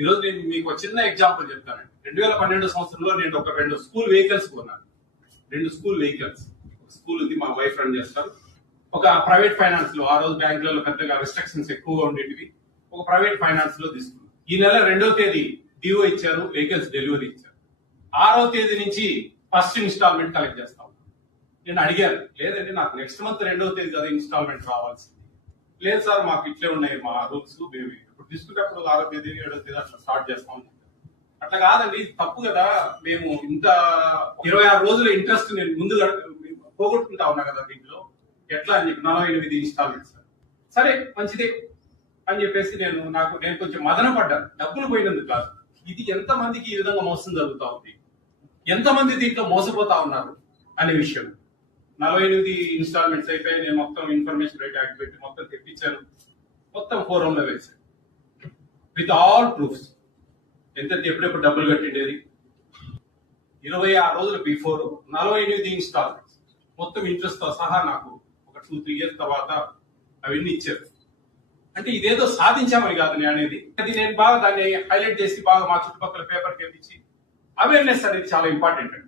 ఈరోజు నేను మీకు ఒక చిన్న ఎగ్జాంపుల్ చెప్తానండి. 2012 సంవత్సరంలో నేను ఒక 2 స్కూల్ వెహికల్స్ కొన్నాను. 2 స్కూల్ వెహికల్స్. స్కూల్ ఉంది, మా వైఫ్ రన్ చేస్తారు. ఒక ప్రైవేట్ ఫైనాన్స్ లో, ఆ రోజు బ్యాంకులలో పెద్దగా రిస్ట్రిక్షన్స్ ఎక్కువగా ఉండేటివి, ఒక ప్రైవేట్ ఫైనాన్స్ లో తీసుకున్నాను. ఈ నెల 2వ తేదీ డిఓ ఇచ్చారు, వెహికల్స్ డెలివరీ ఇచ్చారు. 6వ తేదీ నుంచి ఫస్ట్ ఇన్స్టాల్మెంట్ కలెక్ట్ చేస్తాం. నేను అడిగాను, లేదండి నాకు నెక్స్ట్ మంత్ 2వ తేదీ కదా ఇన్స్టాల్మెంట్ రావాల్సింది. లేదు సార్, మాకు ఇట్లే ఉన్నాయి మా రూల్స్, మేము ఇప్పుడు తీసుకునేటప్పుడు 6వ తేదీ 7వ తేదీ అట్లా స్టార్ట్ చేస్తాం. అట్లా కాదండి, తప్పు కదా, మేము ఇంత 26 రోజుల ఇంట్రెస్ట్ నేను ముందుగా పోగొట్టుకుంటా ఉన్నా కదా దీంట్లో, ఎట్లా అని చెప్పి 48 ఇన్స్టాల్మెంట్స్. సరే మంచిదే అని చెప్పేసి నేను కొంచెం మదన పడ్డాను. డబ్బులు పోయినందుకు కాదు, ఇది ఎంతమందికి ఈ విధంగా మోసం జరుగుతా ఉంది, ఎంతమంది దీంట్లో మోసపోతా ఉన్నారు అనే విషయం. 48 ఇన్స్టాల్మెంట్స్ అయిపోయి నేను మొత్తం ఇన్ఫర్మేషన్ రైట్ యాక్ట్ పెట్టి మొత్తం తెప్పించాను, మొత్తం ఫోరంలో వేశాను విత్ ఆల్ ప్రూఫ్స్. ఎంత ఎప్పుడెప్పుడు డబ్బులు కట్టిండేది, 26 రోజులు బిఫోర్ 48 ఇన్స్టాల్మెంట్స్ మొత్తం ఇంట్రెస్ట్ తో సహా నాకు ఒక 2-3 ఇయర్స్ తర్వాత అవన్నీ ఇచ్చారు. అంటే ఇదేదో సాధించామని కాదు నేను అనేది, అది నేను బాగా దాన్ని హైలైట్ చేసి బాగా మా చుట్టుపక్కల పేపర్ తెప్పించి అవేర్నెస్ అనేది చాలా ఇంపార్టెంట్ అండి.